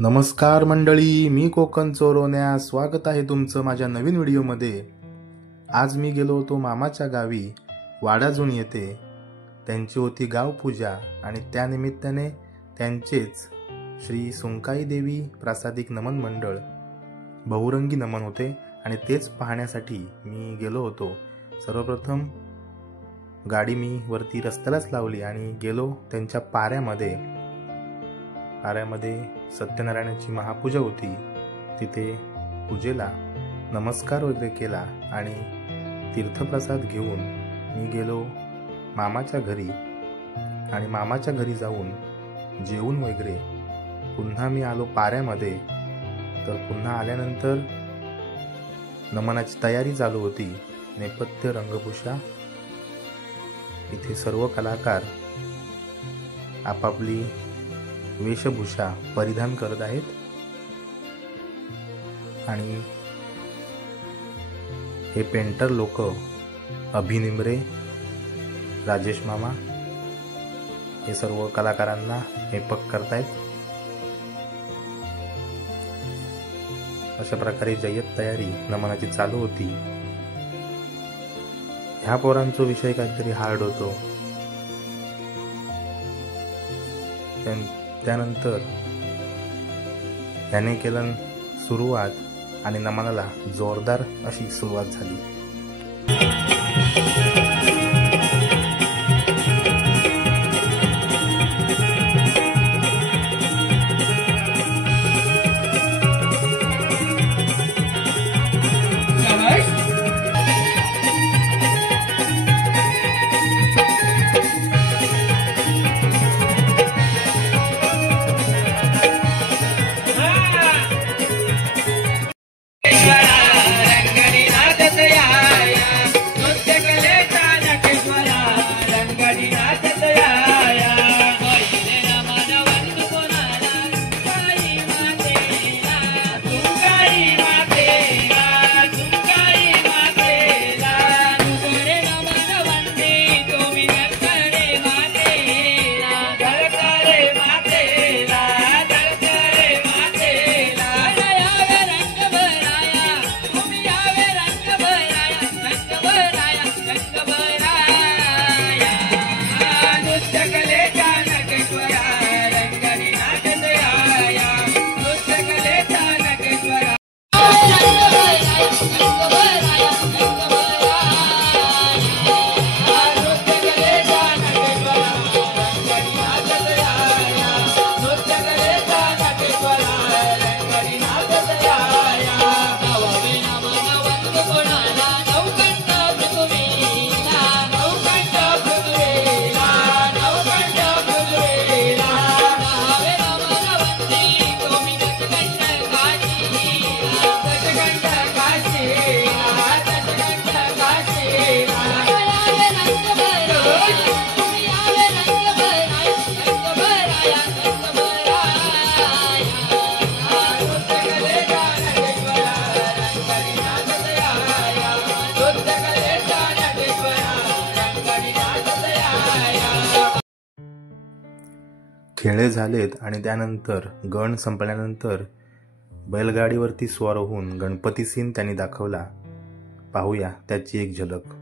नमस्कार मंडळी, मी कोकण चोरवण्या स्वागत आहे तुमचं माझ्या नवीन व्हिडिओमध्ये। आज मी गेलो होतो मामाच्या गावी वाडाजून येथे। त्यांची होती गावपूजा आणि त्यानिमित्ताने त्यांचेच श्री सुंकाई देवी प्रासादिक नमन मंडळ बहुरंगी नमन होते आणि तेच पाहण्यासाठी मी गेलो होतो। सर्वप्रथम गाडी मी वरती रस्त्यालाच लावली आणि गेलो त्यांच्या पाऱ्यामध्ये सत्यनारायणाची महापूजा होती। तिथे पूजेला नमस्कार वगैरे केला आणि तीर्थप्रसाद घेऊन मी गेलो मामाच्या घरी आणि मामाच्या घरी जाऊन जेवून वगैरे पुन्हा मी आलो पाऱ्यामध्ये। तर पुन्हा आल्यानंतर नमनाची तयारी चालू होती। नेपथ्य रंगभूषा, इथे सर्व कलाकार आपापली वेशभूषा परिधान करत आहेत आणि हे पेंटर लोक अभिनिम्रे, राजेश मामा हे सर्व कलाकारांना मेकअप करतायत। अशा प्रकारे जय्यत तयारी नमनाची चालू होती। ह्या पोरांचा विषय काहीतरी हार्ड होतो। त्यानंतर त्याने केलं सुरुवात आणि नमनाला जोरदार अशी सुरुवात झाली। खेळे झालेत आणि त्यानंतर गण संपल्यानंतर बैलगाडीवरती स्वार होऊन गणपती सीन त्यांनी दाखवला। पाहूया त्याची एक झलक।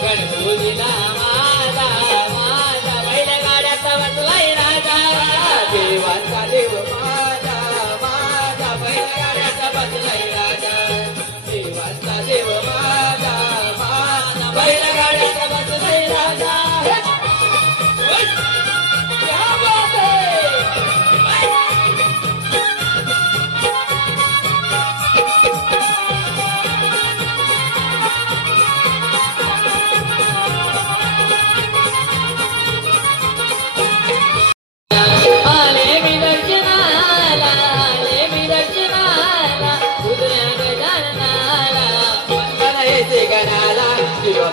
गणपतीला बैलगाड्याचा बसलाय राजा क्या बात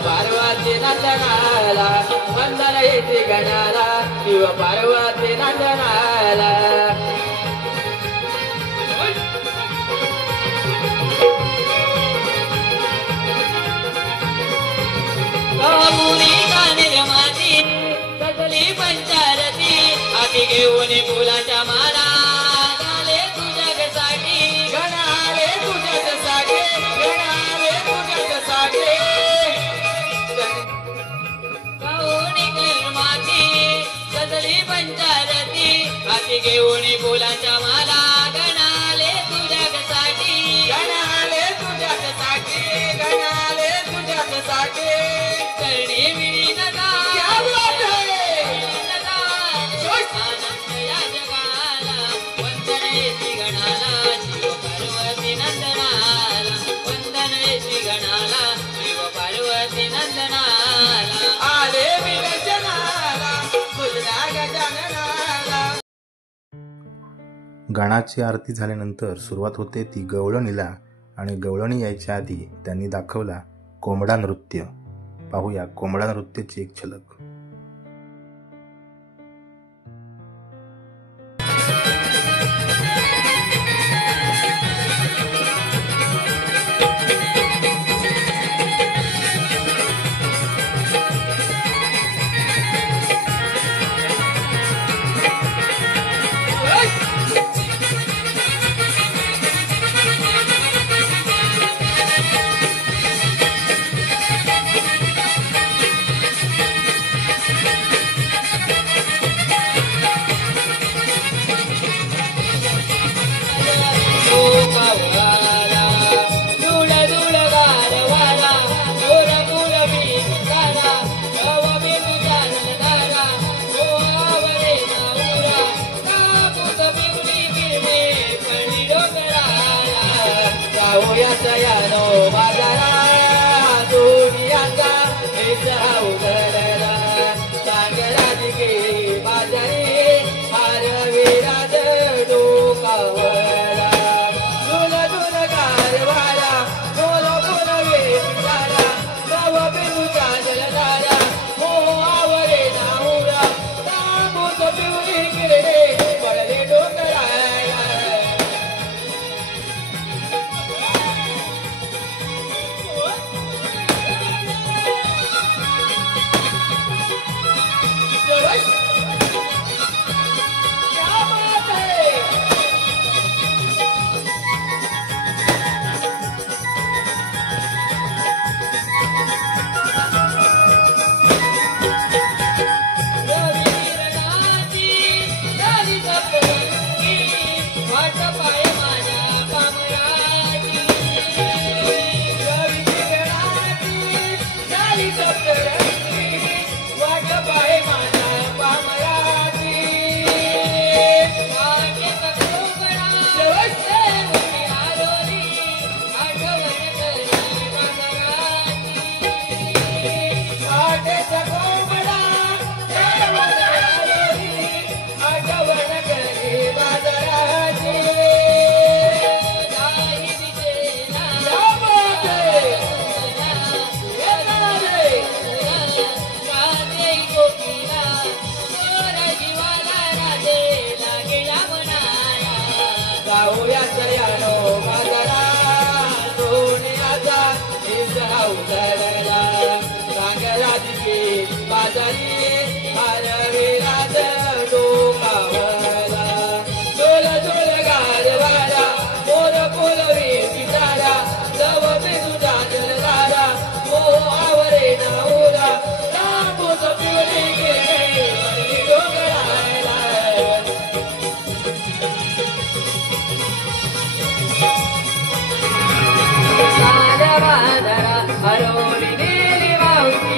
पार्वती नंदनाला वंदन येते गणाला शिव पार्वती नंदनाला मुनी कानेर माती सजली पंचारती हाती घेऊन फुलाच्या माला आले तुझ्यासाठी गणाले तुझ्यासाठी गणाले तुझ्यासाठी सजली पंचारती हाती घेऊन फुलाच्या माला गणाले तुझ्यासाठी गणाले तुझ्यासाठी गणाले तुझ्यासाठी करणी विनता आनंद या जगाला वंदन येती गणाला शिव पार्वती नंदनाला वंदन येती गणाला शिव पार्वती नंदनाला आले विरचनाला गणाची आरती झाल्यानंतर सुरुवात होते ती गवळणीला आणि गवळणी यायच्या आधी त्यांनी दाखवला कोंबडा नृत्य. पाहूया कोंबडा नृत्याची एक झलक.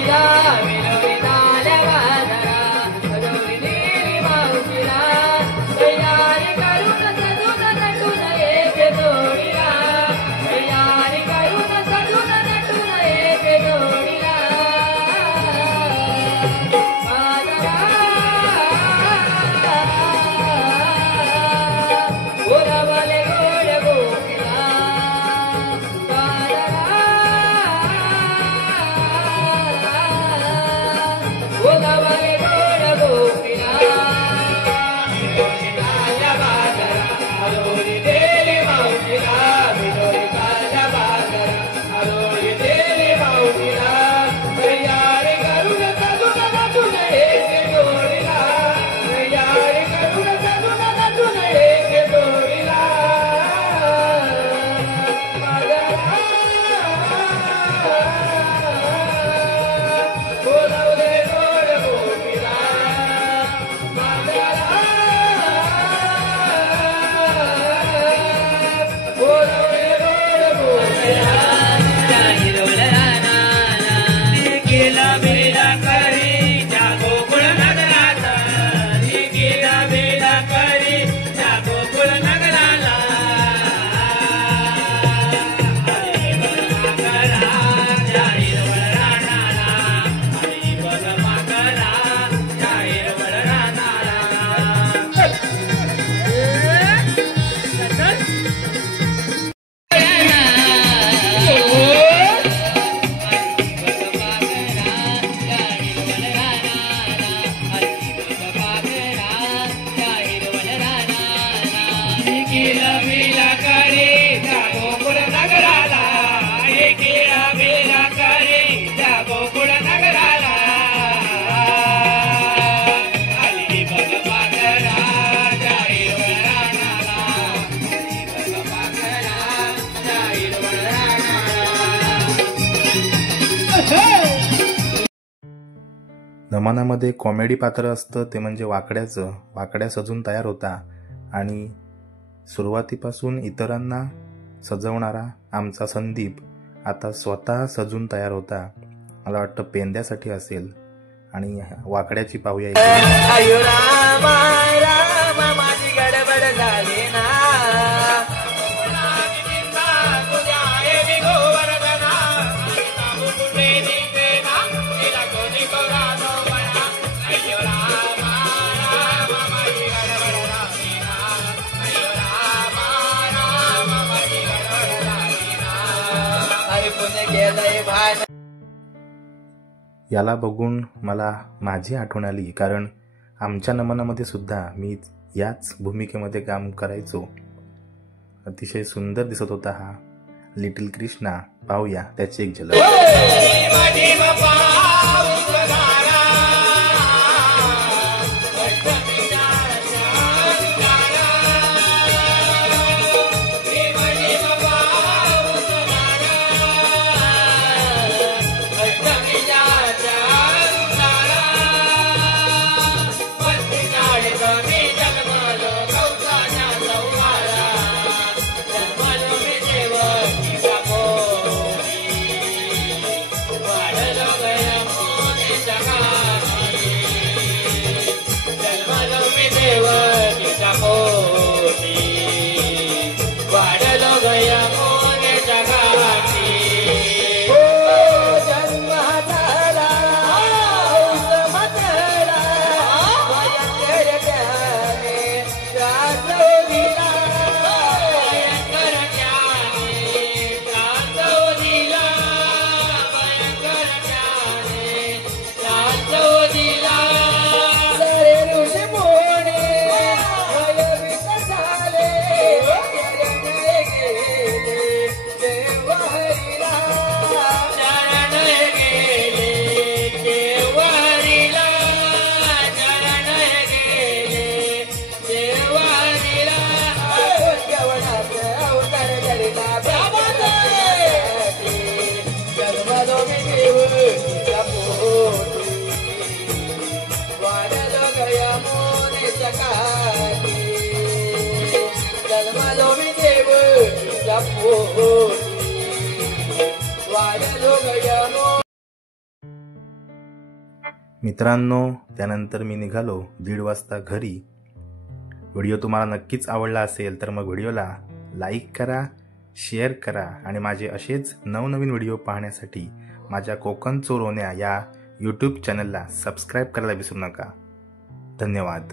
मावशीला मिळवली झाल्या बाजारा रोहिणी मावशीला तयारी करून सजून नटून येते जोडीला तयारी करून सजून नटून येते जोडीला बोलावले गोड गोपीला बोलावले गोड गोपीला मिळवली बाजारा हरोळी देली मावशीला मिळवली बाजारा हरोळी देली मावशीला तयारी करून सजून नटून येते जोडीला तयारी करून सजून नटून येते जोडीला बोलावले गोड गोपीला बोलावले गोड गोपीला हिरवल्या रानाला गेला बेला करी जागो कुळ नगराला गेला बेला करी जागो कुळ नगराला नमनामध्ये कॉमेडी पात्र असतं ते म्हणजे वाकड्याचं. वाकड्या सजून तयार होता आणि सुरुवातीपासून इतरांना सजवणारा आमचा संदीप आता स्वतः सजून तयार होता. मला वाटतं पेंद्यासाठी असेल. आणि वाकड्याची पाहूया. आयो रामा रामा माझी गडबड झाली ना याला बघून मला माझी आठवण आली, कारण आमच्या नमनामध्ये सुद्धा मी याच भूमिकेमध्ये काम करायचो. अतिशय सुंदर दिसत होता हा लिटिल कृष्णा. पाहूया त्याची एक झलक. मित्रांनो, त्यानंतर मी निघालो 1:30 वाजता घरी. व्हिडिओ तुम्हाला नक्कीच आवडला असेल तर मग व्हिडिओला लाईक करा, शेअर करा आणि माझे असेच नवनवीन व्हिडिओ पाहण्यासाठी माझ्या कोकण चोरोन्या या यूट्यूब चॅनलला सबस्क्राईब करायला विसरू नका. धन्यवाद.